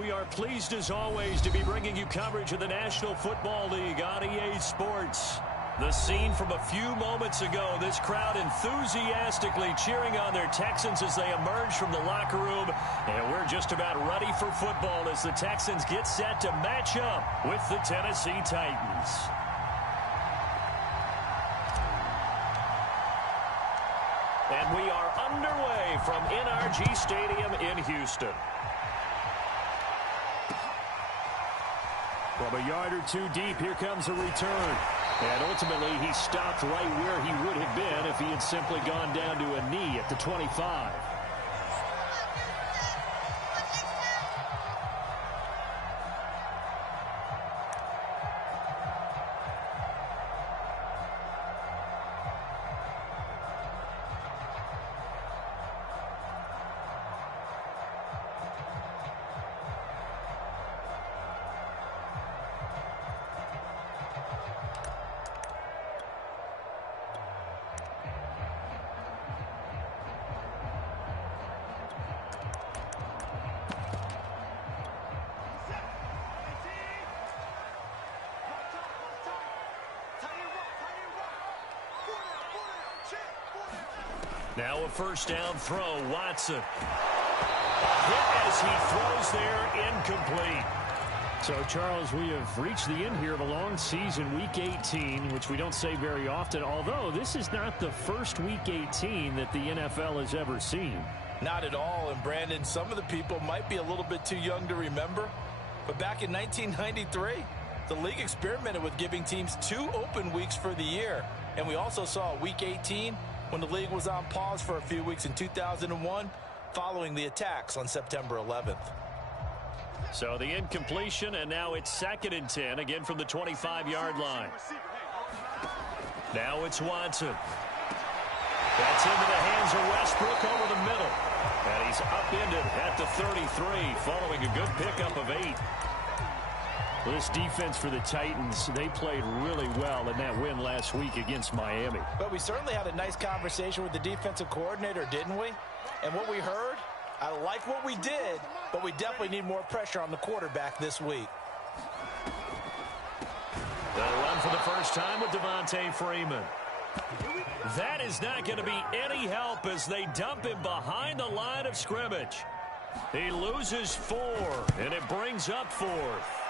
We are pleased as always to be bringing you coverage of the National Football League on EA Sports. The scene from a few moments ago, this crowd enthusiastically cheering on their Texans as they emerge from the locker room. And we're just about ready for football as the Texans get set to match up with the Tennessee Titans. And we are underway from NRG Stadium in Houston. From a yard or two deep, here comes a return. And ultimately, he stopped right where he would have been if he had simply gone down to a knee at the 25. Now a first down throw, Watson. A hit as he throws there, incomplete. So, Charles, we have reached the end here of a long season, Week 18, which we don't say very often, although this is not the first Week 18 that the NFL has ever seen. Not at all, and Brandon, some of the people might be a little bit too young to remember, but back in 1993, the league experimented with giving teams 2 open weeks for the year, and we also saw Week 18 when the league was on pause for a few weeks in 2001 following the attacks on September 11th. So the incompletion, and now it's 2nd and 10, again from the 25-yard line. Now it's Watson. That's into the hands of Westbrook over the middle. And he's upended at the 33 following a good pickup of 8. Well, this defense for the Titans, they played really well in that win last week against Miami. But we certainly had a nice conversation with the defensive coordinator, didn't we? And what we heard, I like what we did, but we definitely need more pressure on the quarterback this week. They'll run for the first time with Devontae Freeman. That is not going to be any help as they dump him behind the line of scrimmage. He loses 4, and it brings up 4th.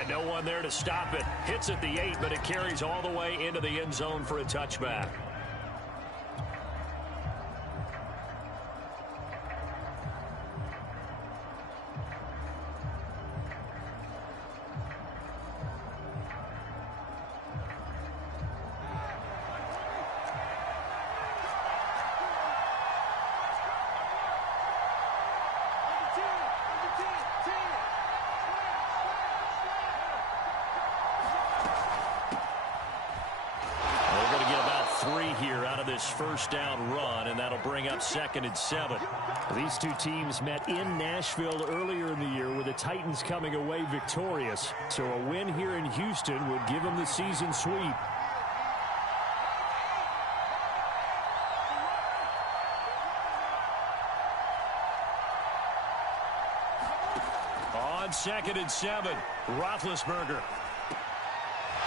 And no one there to stop it. Hits at the 8, but it carries all the way into the end zone for a touchback. First down run, and that'll bring up 2nd and 7. These two teams met in Nashville earlier in the year with the Titans coming away victorious. So a win here in Houston would give them the season sweep. On 2nd and 7, Roethlisberger.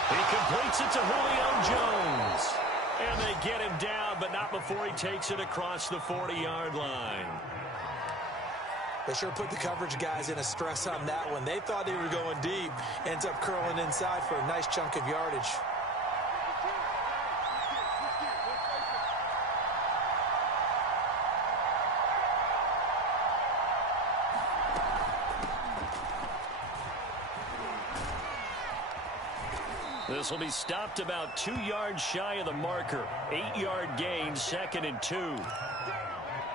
He completes it to Julio Jones. And they get him down, but not before he takes it across the 40-yard line. They sure put the coverage guys in a stress on that one. They thought they were going deep. Ends up curling inside for a nice chunk of yardage. This will be stopped about 2 yards shy of the marker. 8-yard gain, 2nd and 2.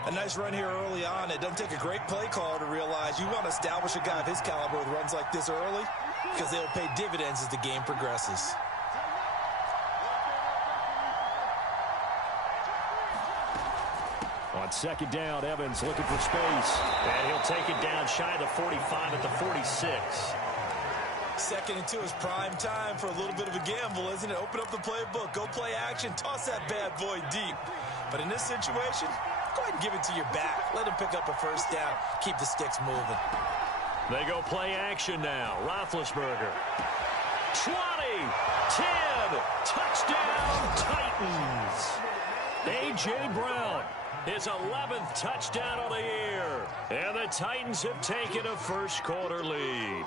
A nice run here early on. It doesn't take a great play caller to realize you want to establish a guy of his caliber with runs like this early because they'll pay dividends as the game progresses. On 2nd down, Evans looking for space. And he'll take it down shy of the 45 at the 46. 2nd and 2 is prime time for a little bit of a gamble, isn't it? Open up the playbook, go play action, toss that bad boy deep. But in this situation, go ahead and give it to your back. Let him pick up a first down. Keep the sticks moving. They go play action now. Roethlisberger. 20, 10, touchdown, Titans. A.J. Brown, his 11th touchdown of the year. And the Titans have taken a first-quarter lead.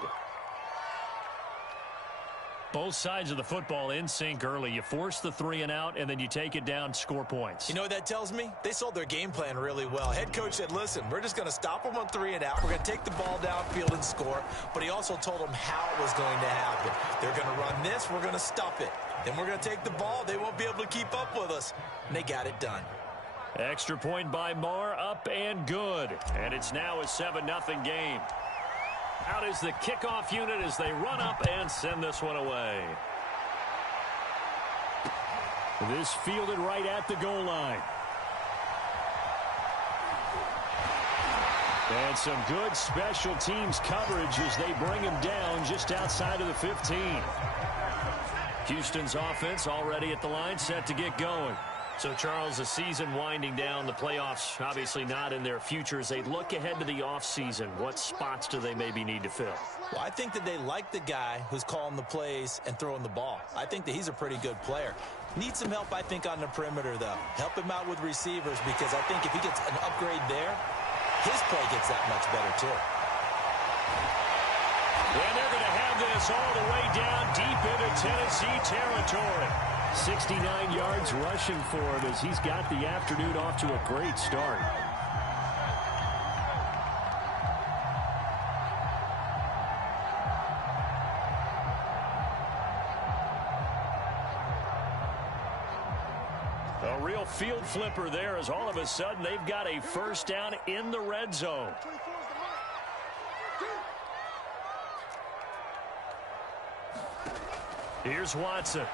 Both sides of the football in sync early. You force the 3-and-out, and then you take it down, score points. You know what that tells me? They sold their game plan really well. Head coach said, listen, we're just going to stop them on 3-and-out. We're going to take the ball downfield and score. But he also told them how it was going to happen. They're going to run this. We're going to stop it. Then we're going to take the ball. They won't be able to keep up with us. And they got it done. Extra point by Marr, up and good. And it's now a 7-0 game. Out is the kickoff unit as they run up and send this one away. This fielded right at the goal line. And some good special teams coverage as they bring him down just outside of the 15. Houston's offense already at the line, set to get going. So, Charles, the season winding down, the playoffs obviously not in their future. As they look ahead to the offseason, what spots do they maybe need to fill? Well, I think that they like the guy who's calling the plays and throwing the ball. I think that he's a pretty good player. Needs some help, I think, on the perimeter, though. Help him out with receivers, because I think if he gets an upgrade there, his play gets that much better, too. And they're going to have this all the way down deep into Tennessee territory. 69 yards rushing for him as he's got the afternoon off to a great start. A real field flipper there as all of a sudden they've got a first down in the red zone. Here's Watson.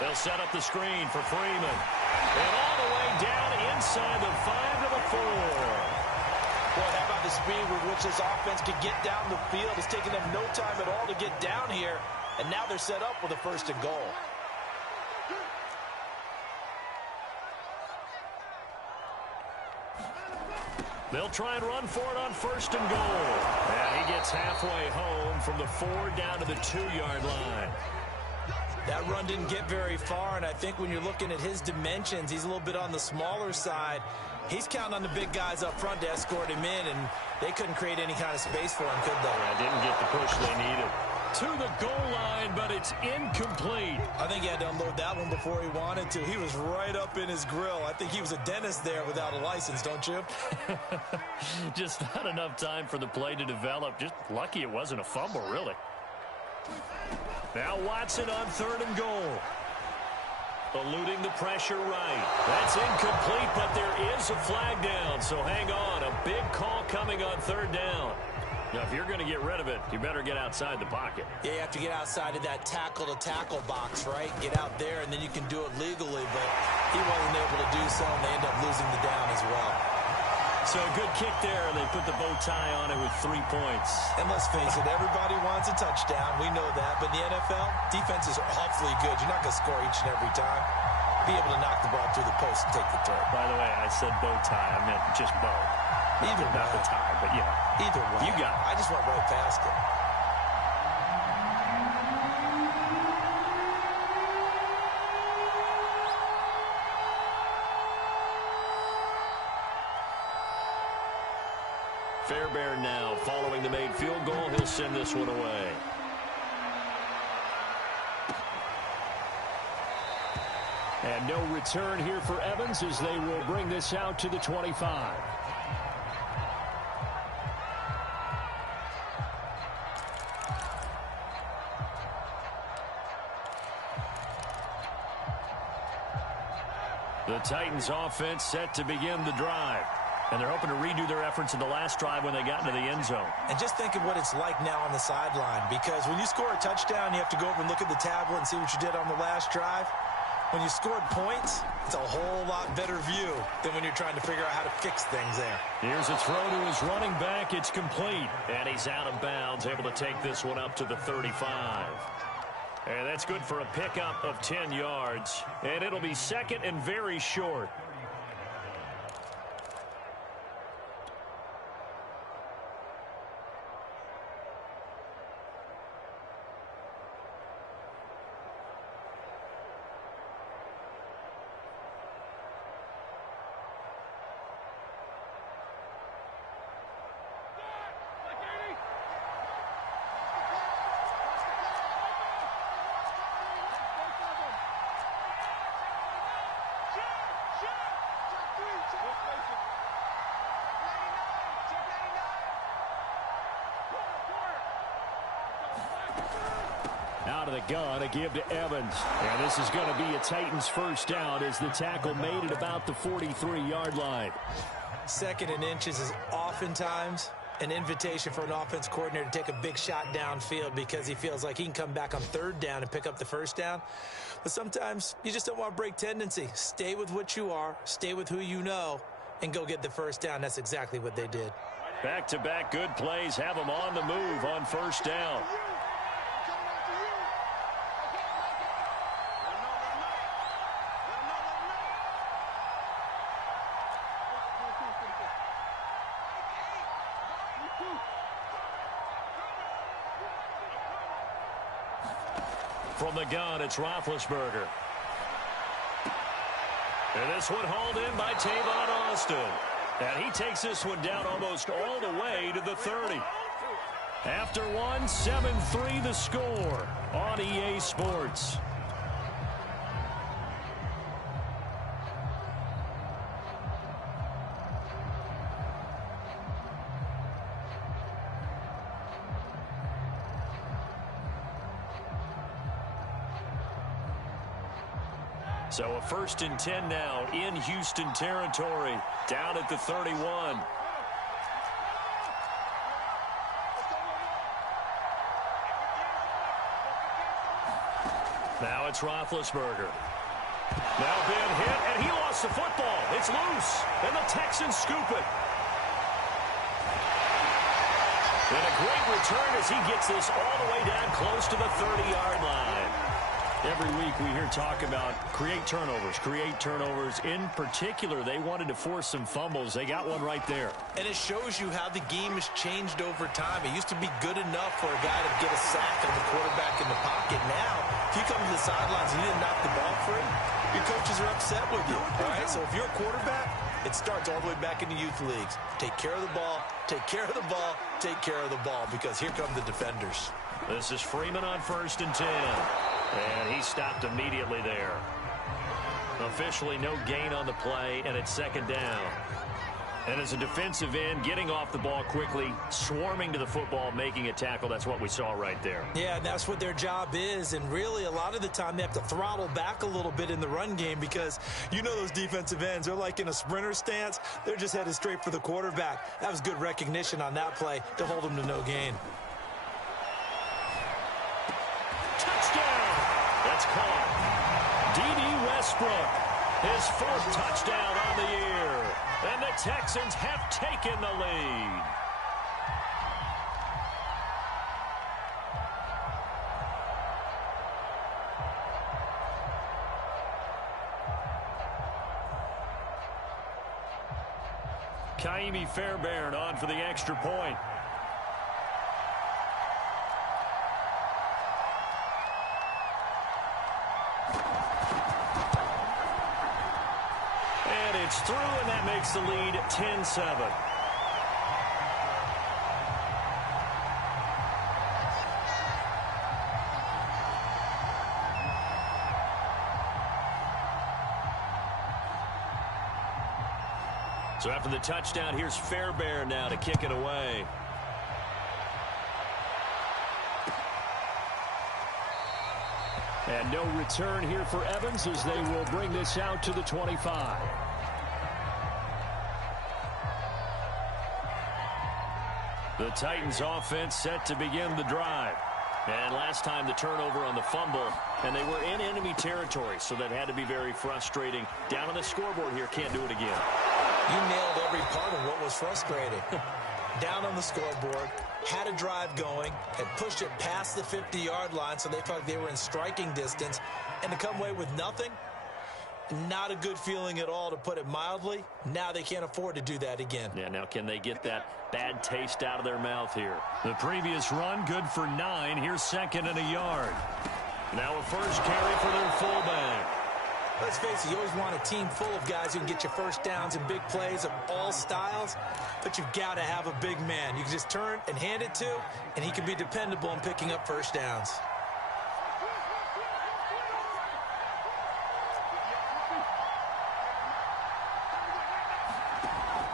They'll set up the screen for Freeman. And all the way down inside the 5 to the 4. Boy, how about the speed with which this offense could get down the field? It's taken them no time at all to get down here. And now they're set up with a first and goal. They'll try and run for it on first and goal. And he gets halfway home from the 4 down to the 2-yard line. That run didn't get very far, and I think when you're looking at his dimensions, he's a little bit on the smaller side. He's counting on the big guys up front to escort him in, and they couldn't create any kind of space for him, could they? Yeah, didn't get the push they needed. To the goal line, but it's incomplete. I think he had to unload that one before he wanted to. He was right up in his grill. I think he was a dentist there without a license, don't you? Just not enough time for the play to develop. Just lucky it wasn't a fumble, really. Now Watson on 3rd and goal. Eluding the pressure right. That's incomplete, but there is a flag down, so hang on. A big call coming on 3rd down. Now, if you're going to get rid of it, you better get outside the pocket. Yeah, you have to get outside of that tackle-to-tackle box, right? Get out there, and then you can do it legally, but he wasn't able to do so, and they end up losing the down as well. So a good kick there, and they put the bow tie on it with 3 points. And let's face it, everybody wants a touchdown. We know that. But in the NFL, defenses are awfully good. You're not going to score each and every time. Be able to knock the ball through the post and take the throw. By the way, I said bow tie. I meant just bow. Either way. Not the tie, but yeah. Either way. You got it. I just went right past it. Fairbairn now following the made field goal. He'll send this one away. And no return here for Evans as they will bring this out to the 25. The Titans offense set to begin the drive. And they're hoping to redo their efforts in the last drive when they got into the end zone. And just think of what it's like now on the sideline, because when you score a touchdown, you have to go over and look at the tablet and see what you did on the last drive. When you scored points, it's a whole lot better view than when you're trying to figure out how to fix things there. Here's a throw to his running back. It's complete. And he's out of bounds, able to take this one up to the 35. And that's good for a pickup of 10 yards. And it'll be second and very short. Out of the gun, a give to Evans. And this is going to be a Titans first down as the tackle made it about the 43-yard line. Second and inches is oftentimes an invitation for an offense coordinator to take a big shot downfield because he feels like he can come back on third down and pick up the first down. But sometimes you just don't want to break tendency. Stay with what you are, stay with who you know, and go get the first down. That's exactly what they did. Back-to-back good plays have them on the move on first down. From the gun, it's Roethlisberger. And this one hauled in by Tavon Austin. And he takes this one down almost all the way to the 30. After one, 7-3 the score on EA Sports. So a first and 10 now in Houston territory, down at the 31. Now it's Roethlisberger. Now been hit, and he lost the football. It's loose, and the Texans scoop it. And a great return as he gets this all the way down close to the 30-yard line. Every week we hear talk about create turnovers. In particular, they wanted to force some fumbles. They got one right there. And it shows you how the game has changed over time. It used to be good enough for a guy to get a sack of the quarterback in the pocket. Now, if you come to the sidelines and you didn't knock the ball free, your coaches are upset with you. All right, so if you're a quarterback, it starts all the way back in the youth leagues. Take care of the ball, take care of the ball, take care of the ball, because here come the defenders. This is Freeman on first and 10. And he stopped immediately there. Officially no gain on the play, and it's second down. And as a defensive end, getting off the ball quickly, swarming to the football, making a tackle, that's what we saw right there. Yeah, and that's what their job is. And really, a lot of the time, they have to throttle back a little bit in the run game because you know those defensive ends, they're like in a sprinter stance. They're just headed straight for the quarterback. That was good recognition on that play to hold them to no gain. That's caught. D.D. Westbrook, his fourth touchdown on the year. And the Texans have taken the lead. Kaimi Fairbairn on for the extra point. It's through, and that makes the lead 10-7. So after the touchdown, here's Fairbairn now to kick it away. And no return here for Evans as they will bring this out to the 25. The Titans offense set to begin the drive. And last time the turnover on the fumble, and they were in enemy territory, so that had to be very frustrating. Down on the scoreboard here, can't do it again. You nailed every part of what was frustrating. Down on the scoreboard, had a drive going, had pushed it past the 50-yard line so they felt like they were in striking distance, and to come away with nothing, not a good feeling at all, to put it mildly. Now they can't afford to do that again. Yeah, now can they get that bad taste out of their mouth here? The previous run, good for 9. Here's 2nd and a yard. Now a first carry for their fullback. Let's face it, you always want a team full of guys who can get you first downs and big plays of all styles, but you've got to have a big man you can just turn and hand it to, and he can be dependable in picking up first downs.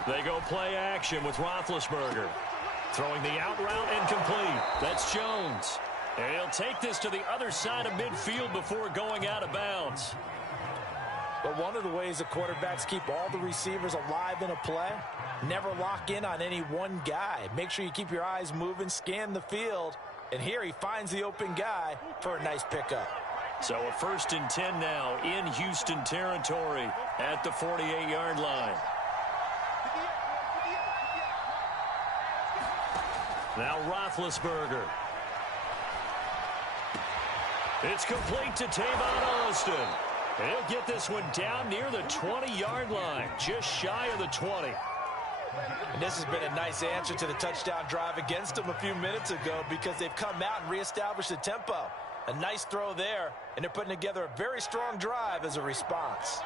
They go play action with Roethlisberger. Throwing the out route and complete. That's Jones. And he'll take this to the other side of midfield before going out of bounds. But one of the ways the quarterbacks keep all the receivers alive in a play, never lock in on any one guy. Make sure you keep your eyes moving, scan the field, and here he finds the open guy for a nice pickup. So a 1st and 10 now in Houston territory at the 48-yard line. Now Roethlisberger. It's complete to Tavon Austin. And he'll get this one down near the 20-yard line, just shy of the 20. And this has been a nice answer to the touchdown drive against them a few minutes ago, because they've come out and reestablished the tempo. A nice throw there, and they're putting together a very strong drive as a response.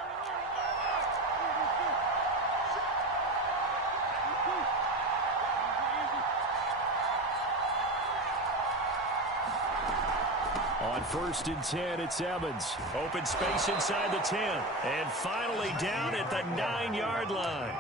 On 1st and 10, it's Evans. Open space inside the 10. And finally down at the 9-yard line.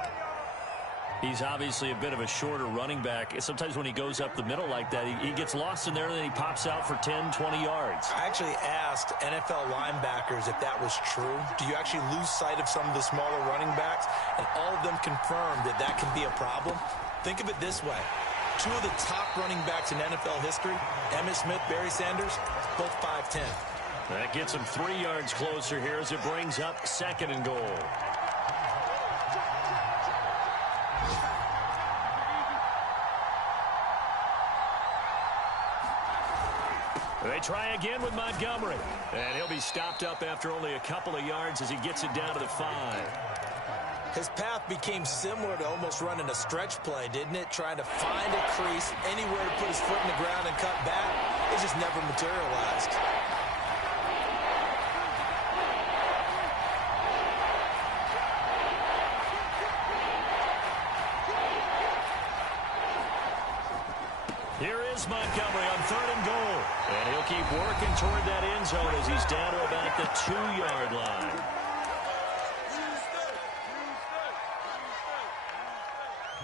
He's obviously a bit of a shorter running back. Sometimes when he goes up the middle like that, he gets lost in there, and then he pops out for 10, 20 yards. I actually asked NFL linebackers if that was true. Do you actually lose sight of some of the smaller running backs? And all of them confirmed that that can be a problem. Think of it this way. 2 of the top running backs in NFL history, Emmitt Smith, Barry Sanders, both 5'10". That gets him 3 yards closer here as it brings up 2nd and goal. They try again with Montgomery. And he'll be stopped up after only a couple of yards as he gets it down to the 5. His path became similar to almost running a stretch play, didn't it? Trying to find a crease, anywhere to put his foot in the ground and cut back. It just never materialized. Here is Montgomery on 3rd and goal. And he'll keep working toward that end zone as he's down to about the 2-yard line.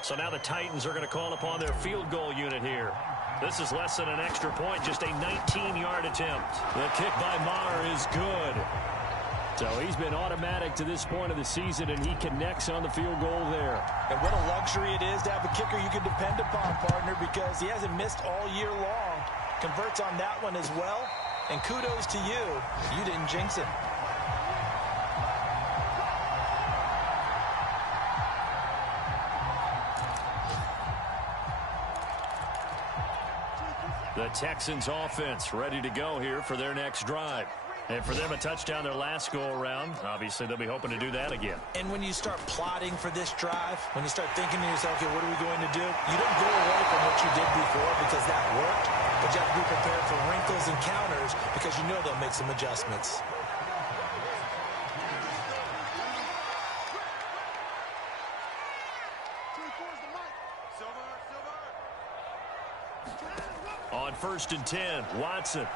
So now the Titans are going to call upon their field goal unit here. This is less than an extra point, just a 19-yard attempt. The kick by Maher is good. So he's been automatic to this point of the season, and he connects on the field goal there. And what a luxury it is to have a kicker you can depend upon, partner, because he hasn't missed all year long. Converts on that one as well. And kudos to you. You didn't jinx it. The Texans offense ready to go here for their next drive. And for them, a touchdown their last go-around. Obviously, they'll be hoping to do that again. And when you start plotting for this drive, when you start thinking to yourself, okay, what are we going to do? You don't go away from what you did before because that worked, but you have to be prepared for wrinkles and counters because you know they'll make some adjustments. On 1st and 10, Watson.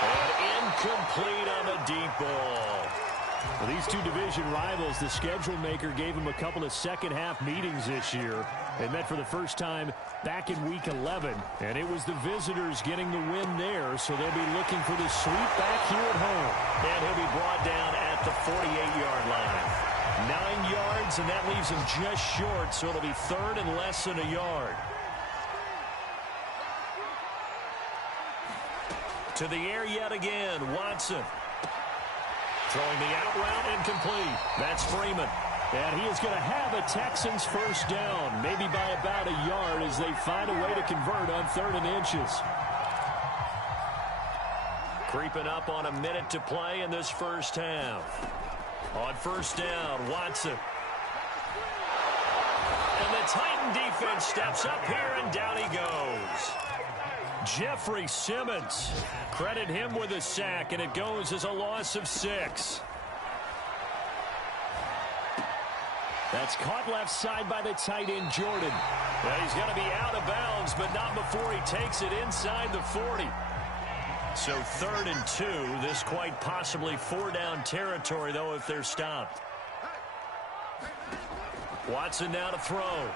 And incomplete on the deep ball. Well, these two division rivals, the schedule maker gave them a couple of second-half meetings this year. They met for the first time back in Week 11, and it was the visitors getting the win there, so they'll be looking for the sweep back here at home. And he'll be brought down at the 48-yard line. 9 yards, and that leaves him just short, so it'll be 3rd and less than a yard. To the air yet again, Watson. Throwing the out route incomplete. That's Freeman. And he is going to have a Texans first down, maybe by about a yard as they find a way to convert on 3rd and inches. Creeping up on a minute to play in this first half. On first down, Watson. And the Titan defense steps up here, and down he goes. Jeffrey Simmons. Credit him with a sack, and it goes as a loss of 6. That's caught left side by the tight end, Jordan. Now he's going to be out of bounds, but not before he takes it inside the 40. So 3rd and 2. This quite possibly 4-down territory, though, if they're stopped. Watson now to throw.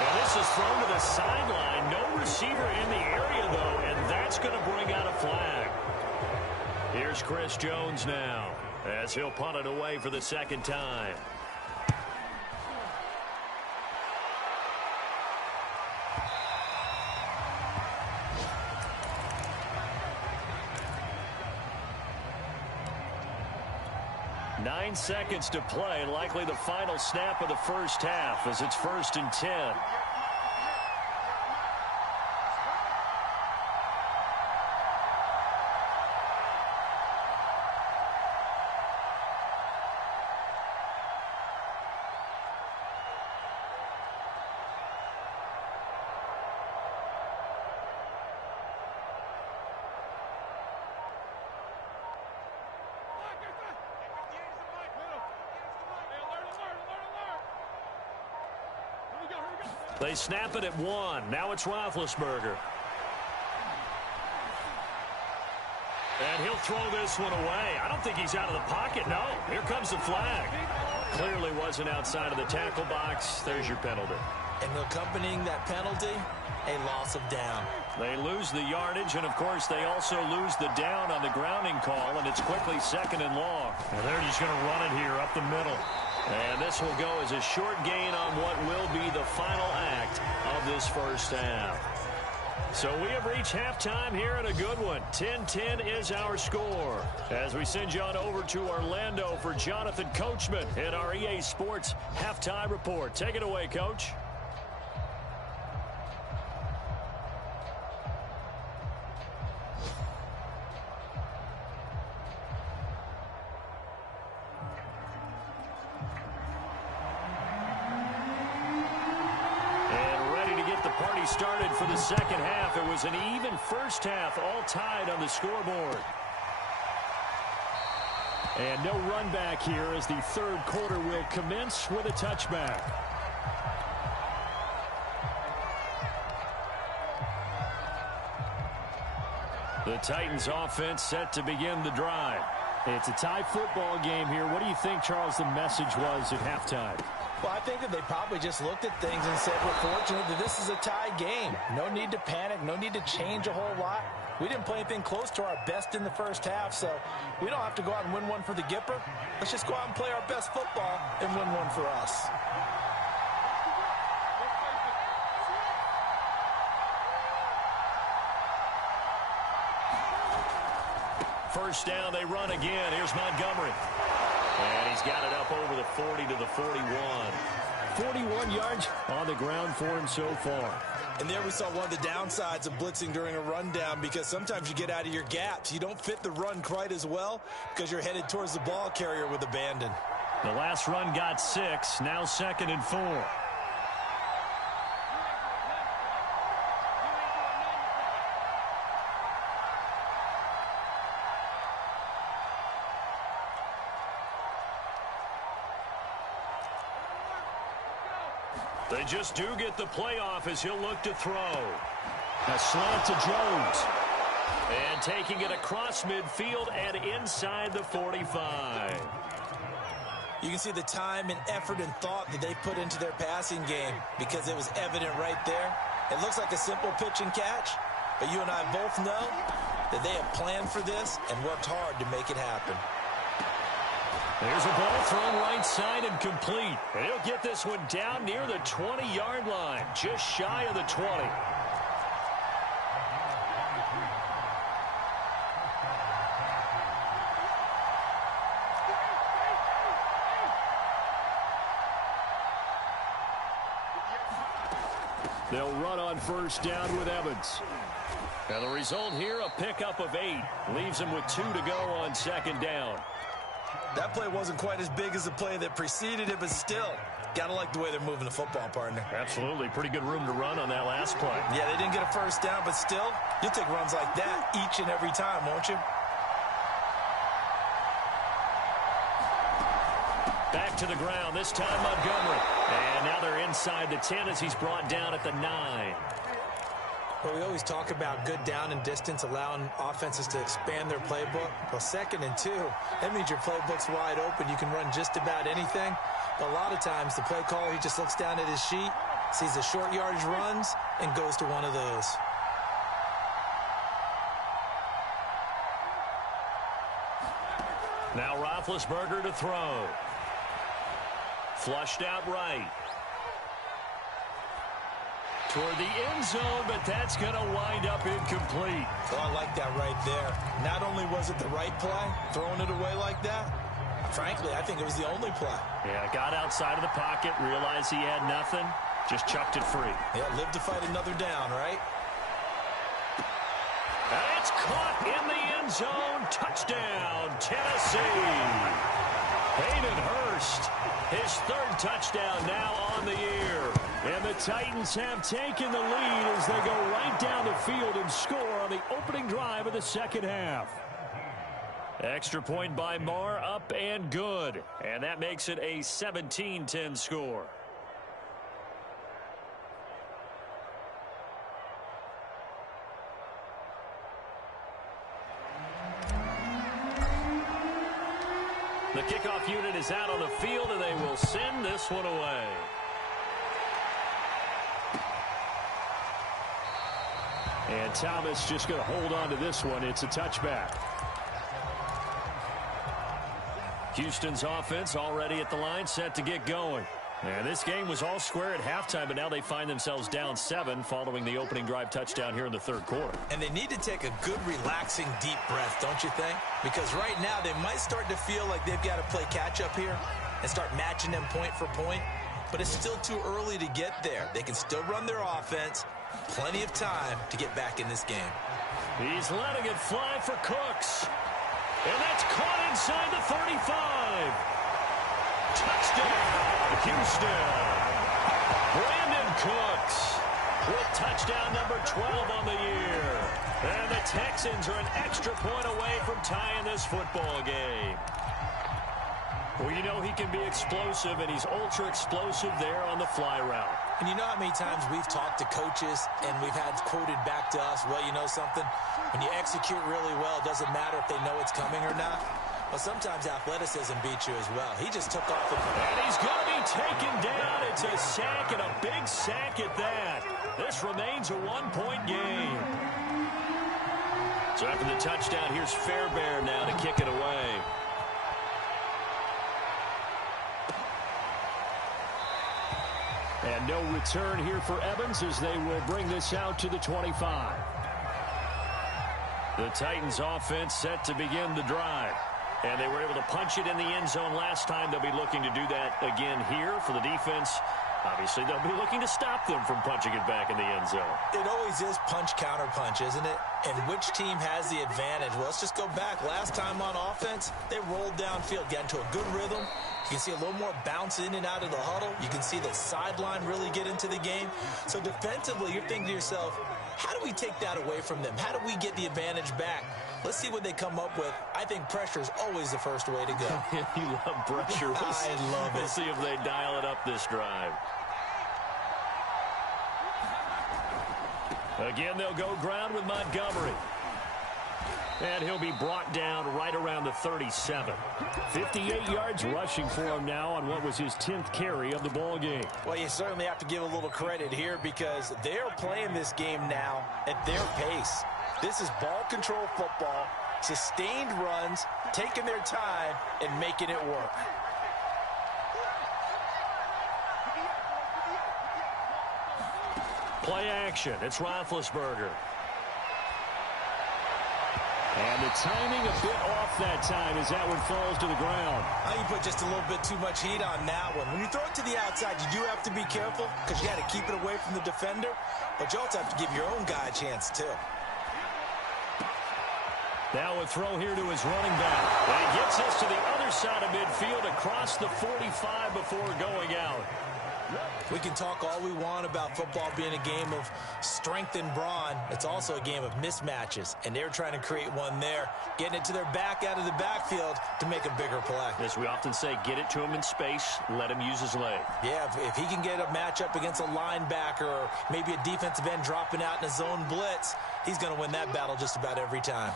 And this is thrown to the sideline. No receiver in the area, though, and that's going to bring out a flag. Here's Chris Jones now, as he'll punt it away for the 2nd time. Nine seconds to play, likely the final snap of the first half as it's 1st and 10. They snap it at 1. Now it's Roethlisberger. And he'll throw this one away. I don't think he's out of the pocket. No, here comes the flag. Clearly wasn't outside of the tackle box. There's your penalty. And accompanying that penalty, a loss of down. They lose the yardage, and, of course, they also lose the down on the grounding call, and it's quickly 2nd and long. And they're just going to run it here up the middle. And this will go as a short gain on what will be the final act of this first half. So we have reached halftime here in a good one. 10-10 is our score. As we send you on over to Orlando for Jonathan Coachman in our EA Sports Halftime Report. Take it away, Coach. Started for the second half. It was an even first half, all tied on the scoreboard. And no run back here as the 3rd quarter will commence with a touchback. The Titans offense set to begin the drive. It's a tie football game here. What do you think, Charles, the message was at halftime? Well, I think that they probably just looked at things and said, we're fortunate that this is a tie game. No need to panic. No need to change a whole lot. We didn't play anything close to our best in the first half, so we don't have to go out and win one for the Gipper. Let's just go out and play our best football and win one for us. First down, they run again. Here's Montgomery. And he's got it up over the 40 to the 41. 41 yards on the ground for him so far. And there we saw one of the downsides of blitzing during a rundown, because sometimes you get out of your gaps. You don't fit the run quite as well because you're headed towards the ball carrier with abandon. The last run got 6. Now 2nd and 4. They just do get the playoff as he'll look to throw. A slant to Jones. And taking it across midfield and inside the 45. You can see the time and effort and thought that they put into their passing game, because it was evident right there. It looks like a simple pitch and catch, but you and I both know that they have planned for this and worked hard to make it happen. There's a ball thrown right side and complete. And he'll get this one down near the 20-yard line, just shy of the 20. They'll run on first down with Evans. And the result here, a pickup of 8. Leaves him with 2 to go on second down. That play wasn't quite as big as the play that preceded it, but still, got to like the way they're moving the football, partner. Absolutely. Pretty good room to run on that last play. Yeah, they didn't get a first down, but still, you'll take runs like that each and every time, won't you? Back to the ground, this time Montgomery. And now they're inside the 10 as he's brought down at the 9. Well, we always talk about good down and distance, allowing offenses to expand their playbook. Well, 2nd and 2, that means your playbook's wide open. You can run just about anything. But a lot of times, the play caller, he just looks down at his sheet, sees the short yardage runs, and goes to one of those. Now Roethlisberger to throw. Flushed out right. Toward the end zone, but that's going to wind up incomplete. Oh, I like that right there. Not only was it the right play, throwing it away like that, frankly, I think it was the only play. Yeah, got outside of the pocket, realized he had nothing, just chucked it free. Yeah, live to fight another down, right? And it's caught in the end zone. Touchdown, Tennessee. Hayden Hurst, his 3rd touchdown now on the year. And the Titans have taken the lead as they go right down the field and score on the opening drive of the second half. Extra point by Marr, up and good. And that makes it a 17-10 score. The kickoff unit is out on the field, and they will send this one away. And Thomas just going to hold on to this one. It's a touchback. Houston's offense already at the line, set to get going. And this game was all square at halftime, but now they find themselves down 7 following the opening drive touchdown here in the 3rd quarter. And they need to take a good, relaxing, deep breath, don't you think? Because right now they might start to feel like they've got to play catch-up here and start matching them point for point. But it's still too early to get there. They can still run their offense. Plenty of time to get back in this game. He's letting it fly for Cooks. And that's caught inside the 35. Touchdown, Houston. Brandon Cooks with touchdown number 12 on the year. And the Texans are an extra point away from tying this football game. Well, you know he can be explosive, and he's ultra-explosive there on the fly route. And you know how many times we've talked to coaches and we've had quoted back to us, well, you know something? When you execute really well, it doesn't matter if they know it's coming or not. Well, sometimes athleticism beats you as well. He just took off. And he's going to be taken down. It's a sack, and a big sack at that. This remains a 1-point game. So after the touchdown, here's Fairbairn now to kick it away. And no return here for Evans as they will bring this out to the 25. The Titans offense set to begin the drive. And they were able to punch it in the end zone last time. They'll be looking to do that again here for the defense. Obviously, they'll be looking to stop them from punching it back in the end zone. It always is punch-counter-punch, isn't it? And which team has the advantage? Well, let's just go back. Last time on offense, they rolled downfield, got into a good rhythm. You can see a little more bounce in and out of the huddle. You can see the sideline really get into the game. So defensively, you're thinking to yourself, how do we take that away from them? How do we get the advantage back? Let's see what they come up with. I think pressure is always the first way to go. You love pressure. I love it. We'll see if they dial it up this drive. Again, they'll go ground with Montgomery. And he'll be brought down right around the 37. 58 yards rushing for him now on what was his 10th carry of the ball game. Well, you certainly have to give a little credit here because they're playing this game now at their pace. This is ball control football, sustained runs, taking their time, and making it work. Play action. It's Roethlisberger. And the timing a bit off that time as that one falls to the ground. You put just a little bit too much heat on that one. When you throw it to the outside, you do have to be careful because you got to keep it away from the defender. But you also have to give your own guy a chance, too. Now a throw here to his running back. And he gets us to the other side of midfield across the 45 before going out. We can talk all we want about football being a game of strength and brawn. It's also a game of mismatches, and they're trying to create one there, getting it to their back out of the backfield to make a bigger play. As we often say, get it to him in space, let him use his leg. Yeah, if he can get a matchup against a linebacker or maybe a defensive end dropping out in a zone blitz, he's going to win that battle just about every time.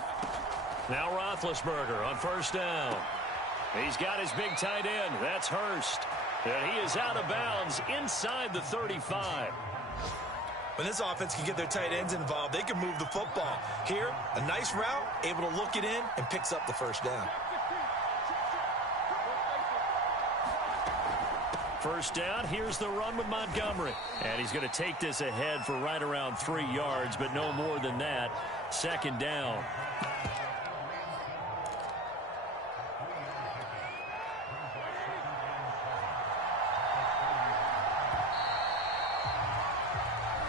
Now Roethlisberger on first down. He's got his big tight end. That's Hurst. And he is out of bounds inside the 35. When this offense can get their tight ends involved, they can move the football. Here, a nice route, able to look it in, and picks up the first down. First down, here's the run with Montgomery. And he's going to take this ahead for right around 3 yards, but no more than that. Second down.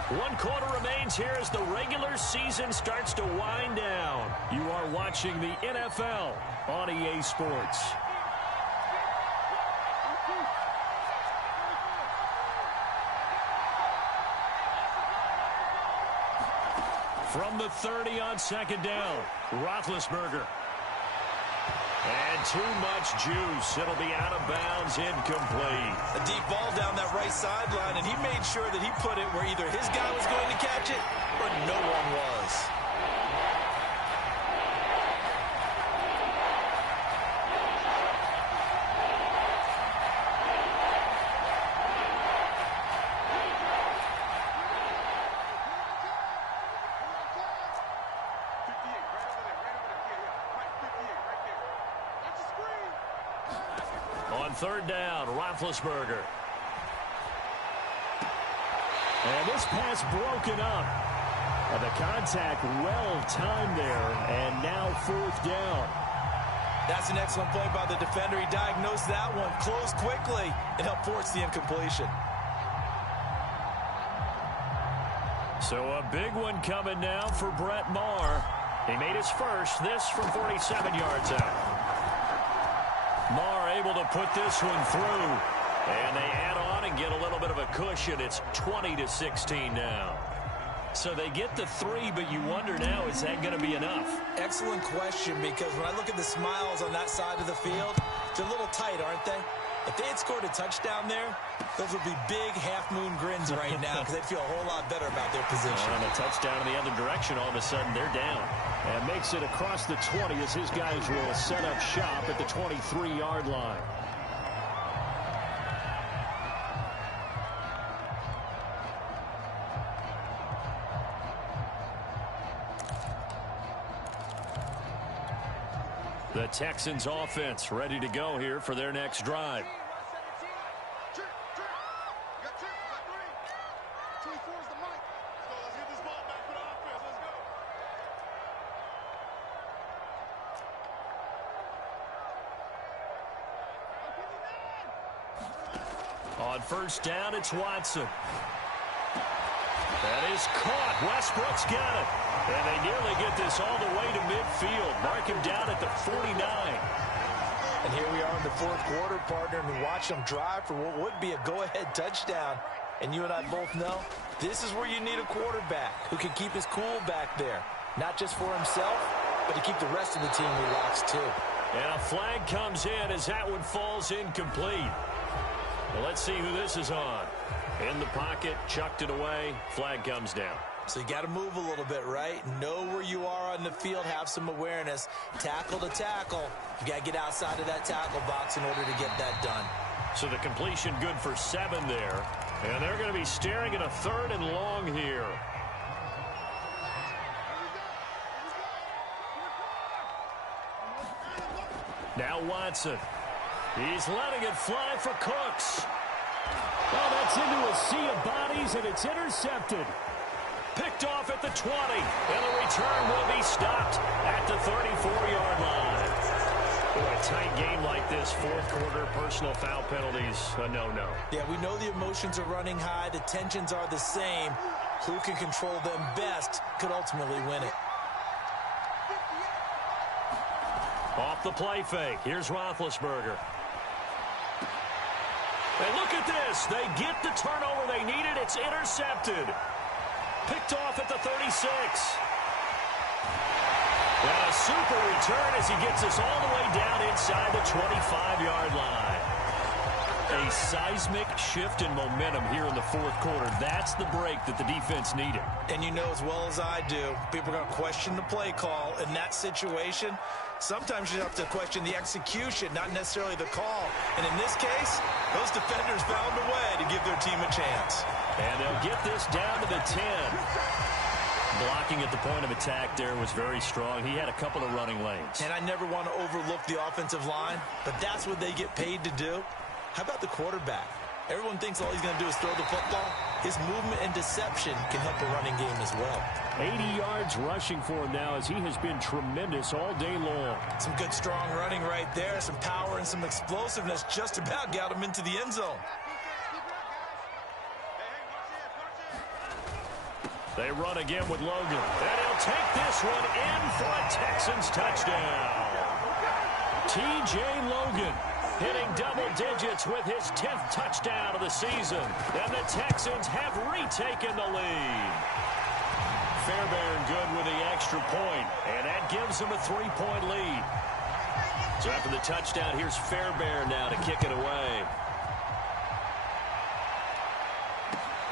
One quarter remains here as the regular season starts to wind down. You are watching the NFL on EA Sports. From the 30 on second down, Roethlisberger. And too much juice. It'll be out of bounds, incomplete. A deep ball down that right sideline, and he made sure that he put it where either his guy was going to catch it or no one was. On third down, Roethlisberger. And this pass broken up. And the contact well timed there. And now fourth down. That's an excellent play by the defender. He diagnosed that one, closed quickly, and helped force the incompletion. So a big one coming now for Brett Maher. He made his first, this from 47 yards out. Maher able to put this one through. And they add on and get a little bit of a cushion. It's 20-16 now. So they get the 3, but you wonder now, is that going to be enough? Excellent question, because when I look at the smiles on that side of the field, they're a little tight, aren't they? If they had scored a touchdown there, those would be big half-moon grins right now because they'd feel a whole lot better about their position. And a touchdown in the other direction, all of a sudden they're down. And makes it across the 20 as his guys will set up shop at the 23-yard line. The Texans offense ready to go here for their next drive. On first down, it's Watson. That is caught. Westbrook's got it. And they nearly get this all the way to midfield. Mark him down at the 49. And here we are in the fourth quarter, partner, and watch them drive for what would be a go-ahead touchdown. And you and I both know this is where you need a quarterback who can keep his cool back there. Not just for himself, but to keep the rest of the team relaxed too. And a flag comes in as that one falls incomplete. Well, let's see who this is on. In the pocket, chucked it away, flag comes down. So you got to move a little bit, right? Know where you are on the field, have some awareness. Tackle to tackle. You got to get outside of that tackle box in order to get that done. So the completion good for 7 there. And they're going to be staring at a 3rd and long here. Now Watson. He's letting it fly for Cooks. Well, that's into a sea of bodies, and it's intercepted. Picked off at the 20, and the return will be stopped at the 34-yard line. Boy, a tight game like this, fourth quarter, personal foul penalties, a no-no. Yeah, we know the emotions are running high. The tensions are the same. Who can control them best could ultimately win it. Off the play fake. Here's Roethlisberger. And look at this. They get the turnover they needed. It's intercepted. Picked off at the 36. And a super return as he gets us all the way down inside the 25-yard line. A seismic shift in momentum here in the fourth quarter. That's the break that the defense needed. And you know as well as I do, people are going to question the play call in that situation. Sometimes you have to question the execution, not necessarily the call. And in this case, those defenders found a way to give their team a chance. And they'll get this down to the 10. Blocking at the point of attack there was very strong. He had a couple of running lanes. And I never want to overlook the offensive line, but that's what they get paid to do. How about the quarterback? Everyone thinks all he's going to do is throw the football. His movement and deception can help a running game as well. 80 yards rushing for him now as he has been tremendous all day long. Some good, strong running right there. Some power and some explosiveness just about got him into the end zone. They run again with Logan. And he'll take this one in for a Texans touchdown. T.J. Logan hitting double digits with his 10th touchdown of the season. And the Texans have retaken the lead. Fairbairn good with the extra point, and that gives them a 3-point lead. So after the touchdown, here's Fairbairn now to kick it away.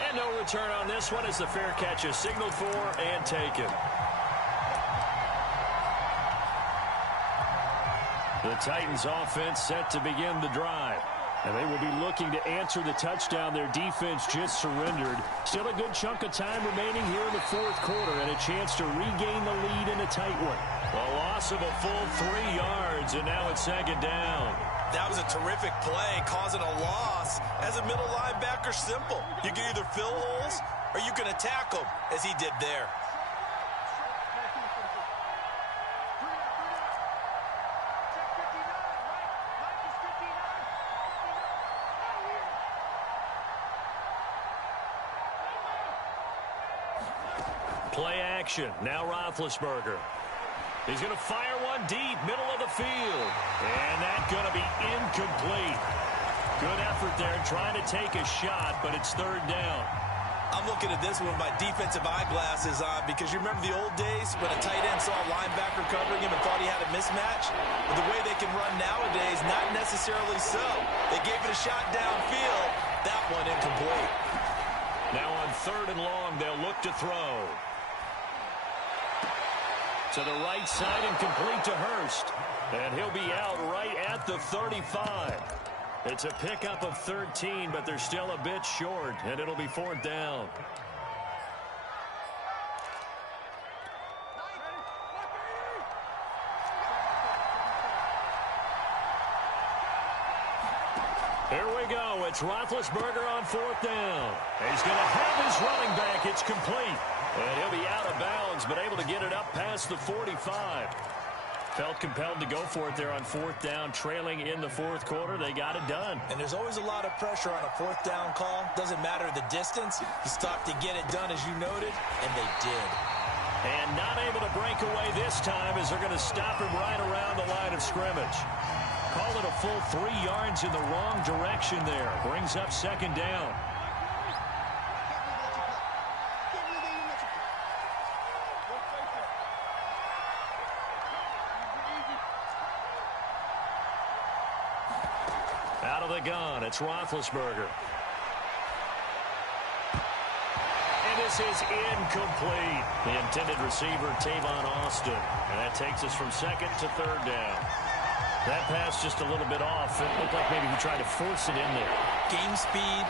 And no return on this one as the fair catch is signaled for and taken. The Titans offense set to begin the drive. And they will be looking to answer the touchdown their defense just surrendered. Still a good chunk of time remaining here in the fourth quarter and a chance to regain the lead in a tight one. A loss of a full 3 yards, and now it's second down. That was a terrific play, causing a loss. As a middle linebacker, simple. You can either fill holes or you can attack them, as he did there. Play action. Now Roethlisberger. He's going to fire one deep, middle of the field. And that's going to be incomplete. Good effort there trying to take a shot, but it's third down. I'm looking at this one with my defensive eyeglasses on because you remember the old days when a tight end saw a linebacker covering him and thought he had a mismatch? But the way they can run nowadays, not necessarily so. They gave it a shot downfield. That one incomplete. Now on third and long, they'll look to throw. To the right side and complete to Hurst. And he'll be out right at the 35. It's a pickup of 13, but they're still a bit short, and it'll be fourth down. Here we go. It's Roethlisberger on fourth down. He's going to have his running back. It's complete. And he'll be out of bounds, but able to get it up past the 45. Felt compelled to go for it there on fourth down, trailing in the fourth quarter. They got it done. And there's always a lot of pressure on a fourth down call. Doesn't matter the distance. You stop to get it done, as you noted, and they did. And not able to break away this time as they're going to stop him right around the line of scrimmage. Call it a full 3 yards in the wrong direction there. Brings up second down. Out of the gun, it's Roethlisberger. And this is incomplete. The intended receiver, Tavon Austin. And that takes us from second to third down. That pass just a little bit off. It looked like maybe he tried to force it in there. Game speed,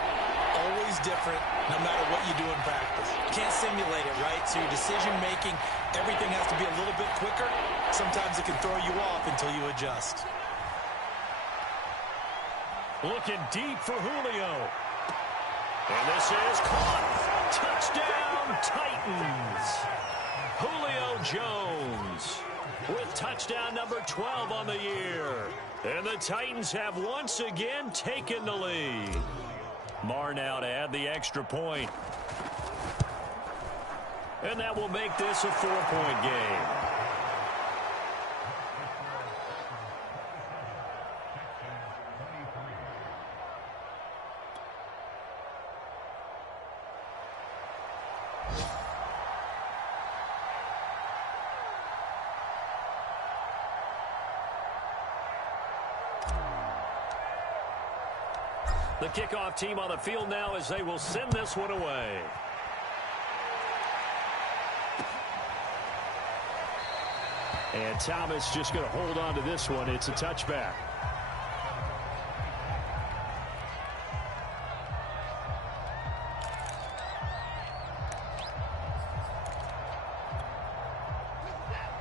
always different, no matter what you do in practice. You can't simulate it, right? So your decision-making, everything has to be a little bit quicker. Sometimes it can throw you off until you adjust. Looking deep for Julio. And this is caught. Touchdown, Titans. Jones with touchdown number 12 on the year. And the Titans have once again taken the lead. Marr now to add the extra point. And that will make this a 4-point game. The kickoff team on the field now as they will send this one away. And Thomas just going to hold on to this one. It's a touchback.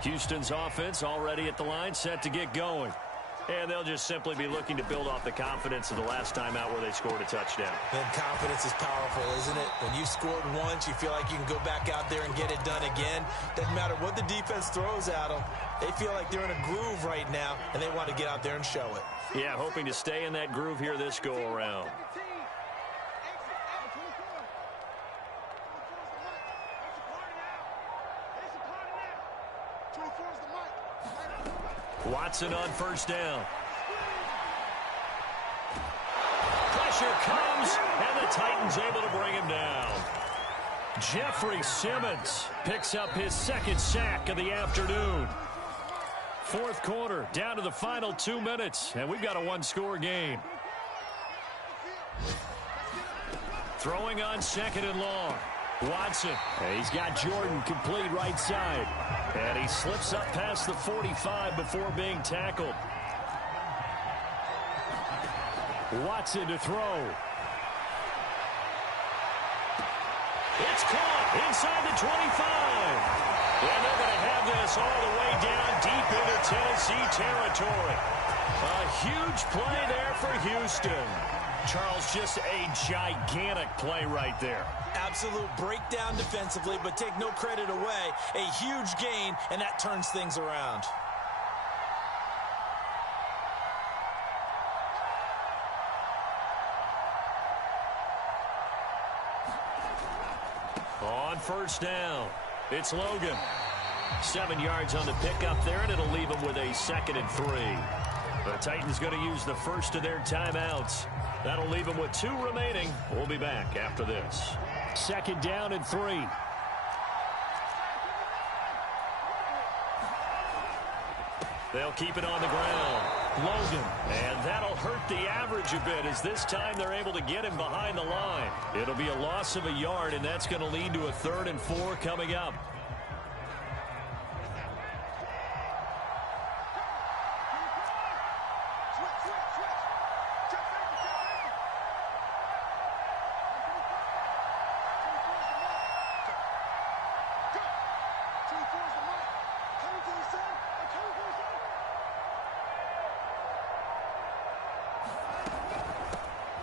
Houston's offense already at the line, set to get going. And they'll just simply be looking to build off the confidence of the last time out where they scored a touchdown. And confidence is powerful, isn't it? When you scored once, you feel like you can go back out there and get it done again. Doesn't matter what the defense throws at them. They feel like they're in a groove right now, and they want to get out there and show it. Yeah, hoping to stay in that groove here this go-around. Watson on first down. Pressure comes, and the Titans able to bring him down. Jeffrey Simmons picks up his second sack of the afternoon. Fourth quarter, down to the final 2 minutes, and we've got a one-score game. Throwing on second and long. Watson. He's got Jordan complete right side. And he slips up past the 45 before being tackled. Watson to throw. It's caught inside the 25. And they're going to have this all the way down deep into Tennessee territory. A huge play there for Houston. Charles, just a gigantic play right there. Absolute breakdown defensively, but take no credit away. A huge gain, and that turns things around. On first down, it's Logan. 7 yards on the pickup there, and it'll leave him with a 2nd and 3. The Titans going to use the first of their timeouts. That'll leave them with 2 remaining. We'll be back after this. 2nd down and 3. They'll keep it on the ground. Logan. And that'll hurt the average a bit as this time they're able to get him behind the line. It'll be a loss of a yard, and that's going to lead to a 3rd and 4 coming up.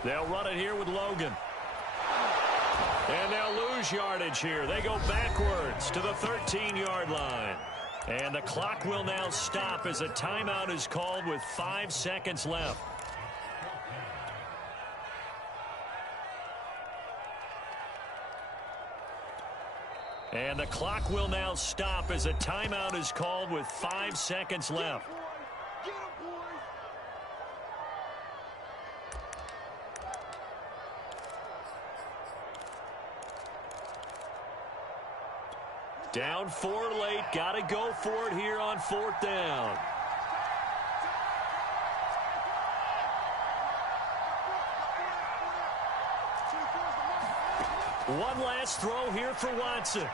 They'll run it here with Logan. And they'll lose yardage here. They go backwards to the 13-yard line. And the clock will now stop as a timeout is called with 5 seconds left. And the clock will now stop as a timeout is called with 5 seconds left. Down 4 late. Got to go for it here on 4th down. One last throw here for Watson.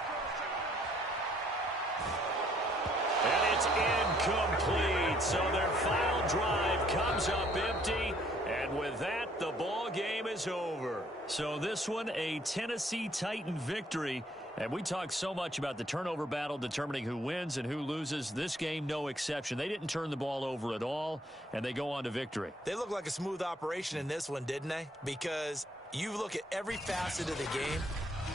And it's incomplete. So their final drive comes up empty. And with that, the ball game is over. So this one, a Tennessee Titan victory. And we talk so much about the turnover battle determining who wins and who loses. This game, no exception. They didn't turn the ball over at all, and they go on to victory. They look like a smooth operation in this one, didn't they? Because you look at every facet of the game,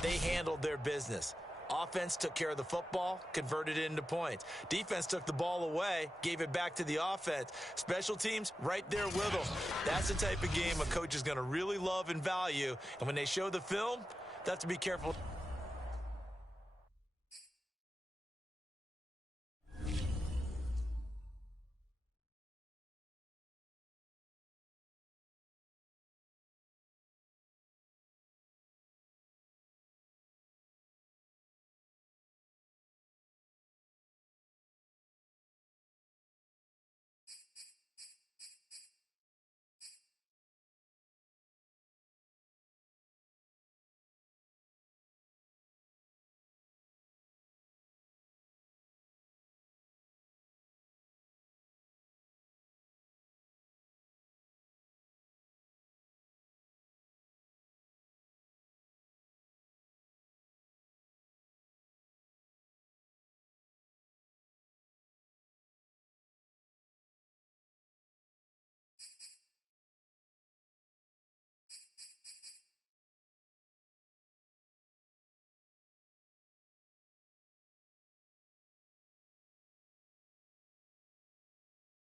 they handled their business. Offense took care of the football, converted it into points. Defense took the ball away, gave it back to the offense. Special teams, right there with them. That's the type of game a coach is going to really love and value. And when they show the film, they have to be careful.